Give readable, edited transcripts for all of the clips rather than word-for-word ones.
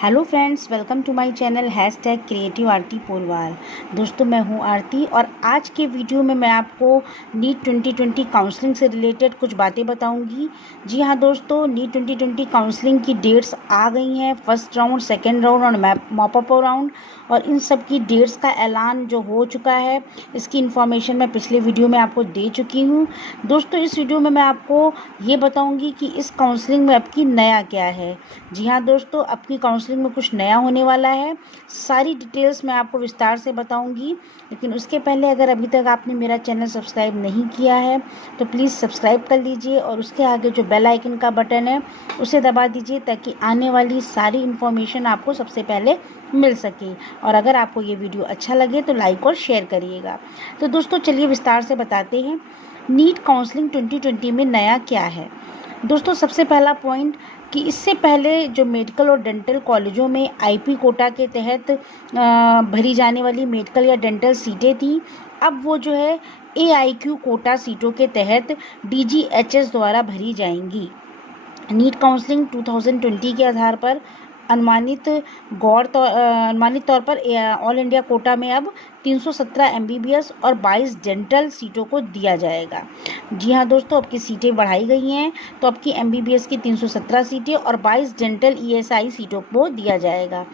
Hello friends, welcome to my channel #creative Aarti Porwal. दोस्तों, मैं हूं आरती और आज के वीडियो में मैं आपको नीट 2020 काउंसलिंग से रिलेटेड कुछ बातें बताऊंगी। जी हां दोस्तों, नीट 2020 काउंसलिंग की डेट्स आ गई हैं। फर्स्ट राउंड, सेकेंड राउंड और मॉपअप राउंड, और इन सब की डेट्स का ऐलान जो हो चुका है, इसकी इन्फॉर्मेशन मैं पिछले वीडियो में आपको दे चुकी हूँ। दोस्तों, इस वीडियो में मैं आपको ये बताऊँगी कि इस काउंसलिंग में अब की नया क्या है। जी हाँ दोस्तों, अब की काउंसलिंग में कुछ नया होने वाला है। सारी डिटेल्स मैं आपको विस्तार से बताऊंगी, लेकिन उसके पहले अगर अभी तक आपने मेरा चैनल सब्सक्राइब नहीं किया है तो प्लीज़ सब्सक्राइब कर लीजिए और उसके आगे जो बेल आइकन का बटन है उसे दबा दीजिए, ताकि आने वाली सारी इन्फॉर्मेशन आपको सबसे पहले मिल सके। और अगर आपको ये वीडियो अच्छा लगे तो लाइक और शेयर करिएगा। तो दोस्तों, चलिए विस्तार से बताते हैं नीट काउंसलिंग 2020 में नया क्या है। दोस्तों, सबसे पहला पॉइंट कि इससे पहले जो मेडिकल और डेंटल कॉलेजों में आईपी कोटा के तहत भरी जाने वाली मेडिकल या डेंटल सीटें थी, अब वो जो है एआईक्यू कोटा सीटों के तहत डीजीएचएस द्वारा भरी जाएंगी। नीट काउंसलिंग 2020 के आधार पर अनुमानित तौर पर ऑल इंडिया कोटा में अब 317 एमबीबीएस और 22 डेंटल सीटों को दिया जाएगा। जी हाँ दोस्तों, अब की सीटें बढ़ाई गई हैं, तो अब की एमबीबीएस की 317 सीटें और 22 डेंटल ईएसआई सीटों को दिया जाएगा।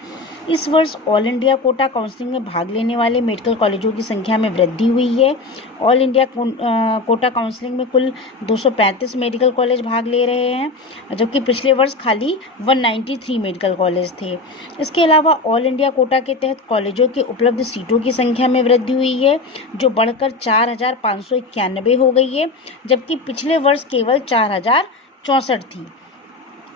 इस वर्ष ऑल इंडिया कोटा काउंसलिंग में भाग लेने वाले मेडिकल कॉलेजों की संख्या में वृद्धि हुई है। ऑल इंडिया कोटा काउंसलिंग में कुल 235 मेडिकल कॉलेज भाग ले रहे हैं, जबकि पिछले वर्ष खाली 193 मेडिकल कॉलेज थे। इसके अलावा ऑल इंडिया कोटा के तहत कॉलेजों के उपलब्ध सीटों की संख्या में वृद्धि हुई है, जो बढ़कर 4591 हो गई है, जबकि पिछले वर्ष केवल 4064 थी।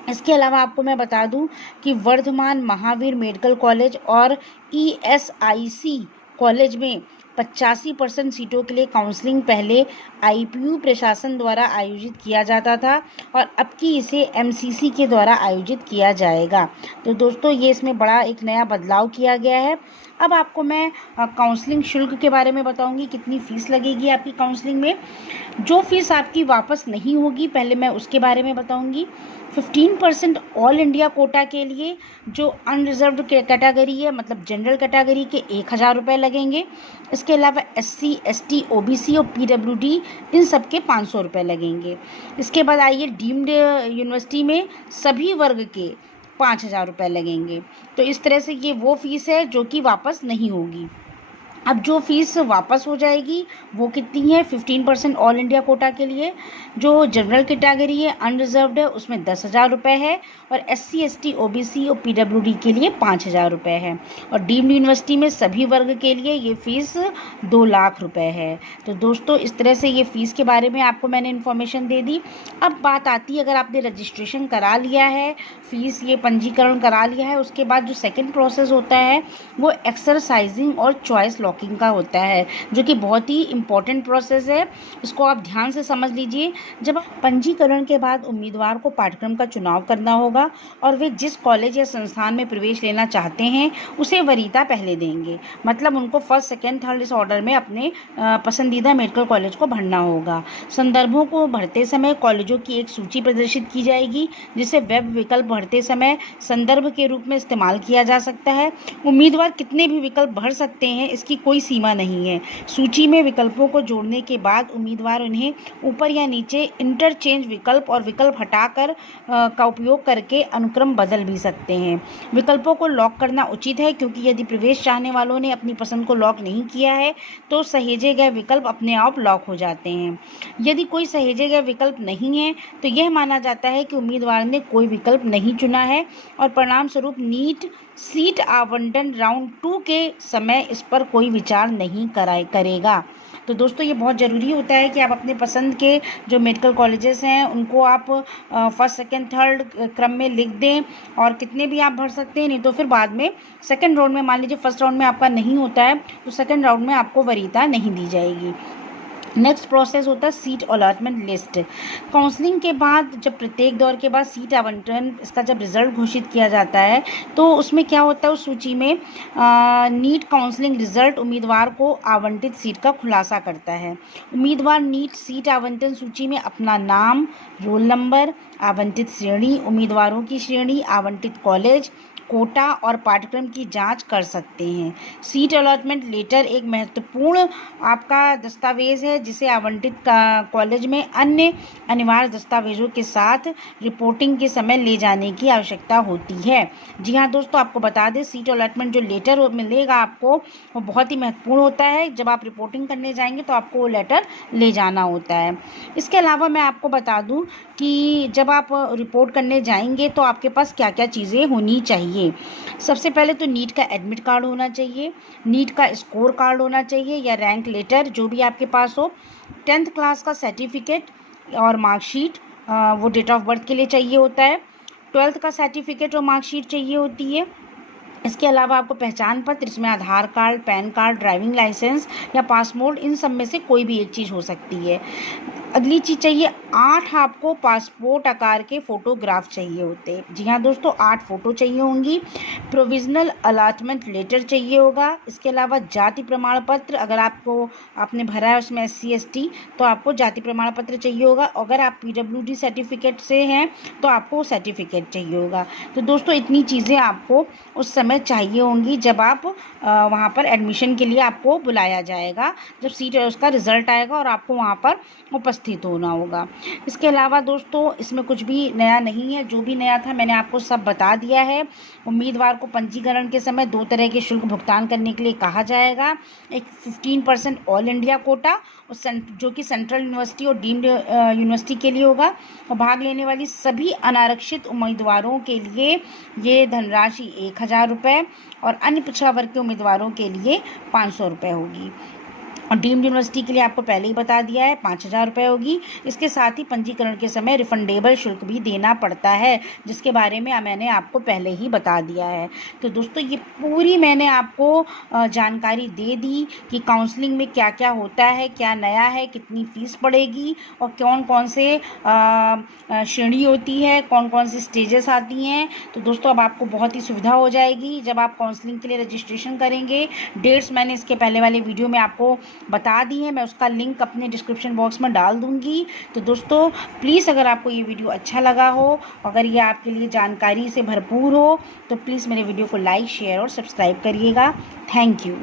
इसके अलावा आपको मैं बता दूं कि वर्धमान महावीर मेडिकल कॉलेज और ईएसआईसी कॉलेज में 85% सीटों के लिए काउंसलिंग पहले आईपीयू प्रशासन द्वारा आयोजित किया जाता था, और अब की इसे एमसीसी के द्वारा आयोजित किया जाएगा। तो दोस्तों, ये इसमें बड़ा एक नया बदलाव किया गया है। अब आपको मैं काउंसलिंग शुल्क के बारे में बताऊंगी, कितनी फ़ीस लगेगी आपकी काउंसलिंग में। जो फीस आपकी वापस नहीं होगी, पहले मैं उसके बारे में बताऊंगी। 15% ऑल इंडिया कोटा के लिए जो अनरिजर्व्ड कैटेगरी है, मतलब जनरल कैटेगरी के 1000 रुपये लगेंगे। इसके अलावा SC, ST, OBC और PWD इन सब के 500 रुपये लगेंगे। इसके बाद आइए डीम्ड यूनिवर्सिटी में सभी वर्ग के 5000 रुपये लगेंगे। तो इस तरह से ये वो फीस है जो कि वापस नहीं होगी। अब जो फीस वापस हो जाएगी वो कितनी है? 15% ऑल इंडिया कोटा के लिए जो जनरल कैटेगरी है, अनरिजर्व्ड है, उसमें 10,000 रुपये है, और SC, ST, OBC और PWD के लिए 5,000 रुपये है, और डीम्ड यूनिवर्सिटी में सभी वर्ग के लिए ये फ़ीस 2 लाख रुपये है। तो दोस्तों, इस तरह से ये फ़ीस के बारे में आपको मैंने इन्फॉर्मेशन दे दी। अब बात आती है, अगर आपने रजिस्ट्रेशन करा लिया है, फ़ीस ये पंजीकरण करा लिया है, उसके बाद जो सेकेंड प्रोसेस होता है वो एक्सरसाइजिंग और चॉइस लॉकिंग का होता है, जो कि बहुत ही इम्पॉर्टेंट प्रोसेस है। इसको आप ध्यान से समझ लीजिए। जब पंजीकरण के बाद उम्मीदवार को पाठ्यक्रम का चुनाव करना होगा, और वे जिस कॉलेज या संस्थान में प्रवेश लेना चाहते हैं उसे वरीयता पहले देंगे। मतलब उनको फर्स्ट, सेकेंड, थर्ड इस ऑर्डर में अपने पसंदीदा मेडिकल कॉलेज को भरना होगा। संदर्भों को भरते समय कॉलेजों की एक सूची प्रदर्शित की जाएगी, जिसे वेब विकल्प भरते समय संदर्भ के रूप में इस्तेमाल किया जा सकता है। उम्मीदवार कितने भी विकल्प भर सकते हैं, इसकी कोई सीमा नहीं है। सूची में विकल्पों को जोड़ने के बाद उम्मीदवार उन्हें ऊपर या नीचे इंटरचेंज विकल्प और विकल्प हटाकर का उपयोग करके अनुक्रम बदल भी सकते हैं। विकल्पों को लॉक करना उचित है, क्योंकि यदि प्रवेश चाहने वालों ने अपनी पसंद को लॉक नहीं किया है तो सहेजे गए विकल्प अपने आप लॉक हो जाते हैं। यदि कोई सहेजे गए विकल्प नहीं है तो यह माना जाता है कि उम्मीदवार ने कोई विकल्प नहीं चुना है, और परिणाम स्वरूप नीट सीट आवंटन राउंड 2 के समय इस पर कोई विचार नहीं करेगा। तो दोस्तों, ये बहुत ज़रूरी होता है कि आप अपने पसंद के जो मेडिकल कॉलेजेस हैं उनको आप फर्स्ट, सेकेंड, थर्ड क्रम में लिख दें, और कितने भी आप भर सकते हैं। नहीं तो फिर बाद में सेकेंड राउंड में, मान लीजिए फर्स्ट राउंड में आपका नहीं होता है तो सेकेंड राउंड में आपको वरीयता नहीं दी जाएगी। नेक्स्ट प्रोसेस होता है सीट अलॉटमेंट लिस्ट। काउंसलिंग के बाद जब प्रत्येक दौर के बाद सीट आवंटन, इसका जब रिज़ल्ट घोषित किया जाता है तो उसमें क्या होता है, उस सूची में नीट काउंसलिंग रिज़ल्ट उम्मीदवार को आवंटित सीट का खुलासा करता है। उम्मीदवार नीट सीट आवंटन सूची में अपना नाम, रोल नंबर, आवंटित श्रेणी, उम्मीदवारों की श्रेणी, आवंटित कॉलेज कोटा और पाठ्यक्रम की जांच कर सकते हैं। सीट अलॉटमेंट लेटर एक महत्वपूर्ण आपका दस्तावेज़ है जिसे आवंटित कॉलेज में अन्य अनिवार्य दस्तावेज़ों के साथ रिपोर्टिंग के समय ले जाने की आवश्यकता होती है। जी हाँ दोस्तों, आपको बता दें सीट अलॉटमेंट जो लेटर मिलेगा आपको वो बहुत ही महत्वपूर्ण होता है। जब आप रिपोर्टिंग करने जाएंगे तो आपको वो लेटर ले जाना होता है। इसके अलावा मैं आपको बता दूं कि जब आप रिपोर्ट करने जाएंगे तो आपके पास क्या क्या चीज़ें होनी चाहिए। सबसे पहले तो नीट का एडमिट कार्ड होना चाहिए, नीट का स्कोर कार्ड होना चाहिए या रैंक लेटर जो भी आपके पास हो, 10th क्लास का सर्टिफिकेट और मार्कशीट, वो डेट ऑफ बर्थ के लिए चाहिए होता है। 12th का सर्टिफिकेट और मार्कशीट चाहिए होती है। इसके अलावा आपको पहचान पत्र, इसमें Aadhaar card, PAN card, driving licence या पासपोर्ट, इन सब में से कोई भी एक चीज़ हो सकती है। अगली चीज़ चाहिए 8 आपको पासपोर्ट आकार के फ़ोटोग्राफ चाहिए होते हैं। जी हाँ दोस्तों, 8 फ़ोटो चाहिए होंगी। प्रोविज़नल अलॉटमेंट लेटर चाहिए होगा। इसके अलावा जाति प्रमाण पत्र, अगर आपने भरा है उसमें SC ST तो आपको जाति प्रमाण पत्र चाहिए होगा। अगर आप PWD सर्टिफिकेट से हैं तो आपको सर्टिफिकेट चाहिए होगा। तो दोस्तों इतनी चीज़ें आपको उस समय चाहिए होंगी जब आप वहाँ पर एडमिशन के लिए आपको बुलाया जाएगा, जब सीट उसका रिज़ल्ट आएगा और आपको वहाँ पर उपस्थित होना होगा। इसके अलावा दोस्तों इसमें कुछ भी नया नहीं है, जो भी नया था मैंने आपको सब बता दिया है। उम्मीदवार को पंजीकरण के समय 2 तरह के शुल्क भुगतान करने के लिए कहा जाएगा। एक 15% ऑल इंडिया कोटा जो कि सेंट्रल यूनिवर्सिटी और डीम्ड यूनिवर्सिटी के लिए होगा, और भाग लेने वाली सभी अनारक्षित उम्मीदवारों के लिए ये धनराशि 1000 रुपये और अन्य पिछड़ा वर्ग के उम्मीदवारों के लिए 500 रुपये होगी। और डीम्ड यूनिवर्सिटी के लिए आपको पहले ही बता दिया है 5000 रुपये होगी। इसके साथ ही पंजीकरण के समय रिफंडेबल शुल्क भी देना पड़ता है, जिसके बारे में मैंने आपको पहले ही बता दिया है। तो दोस्तों ये पूरी मैंने आपको जानकारी दे दी कि काउंसलिंग में क्या क्या होता है, क्या नया है, कितनी फ़ीस पड़ेगी और कौन कौन से श्रेणी होती है, कौन कौन सी स्टेजेस आती हैं। तो दोस्तों अब आपको बहुत ही सुविधा हो जाएगी जब आप काउंसलिंग के लिए रजिस्ट्रेशन करेंगे। डेट्स मैंने इसके पहले वाले वीडियो में आपको बता दी है, मैं उसका लिंक अपने डिस्क्रिप्शन बॉक्स में डाल दूंगी। तो दोस्तों प्लीज़ अगर आपको ये वीडियो अच्छा लगा हो, अगर ये आपके लिए जानकारी से भरपूर हो, तो प्लीज़ मेरे वीडियो को लाइक, शेयर और सब्सक्राइब करिएगा। Thank you.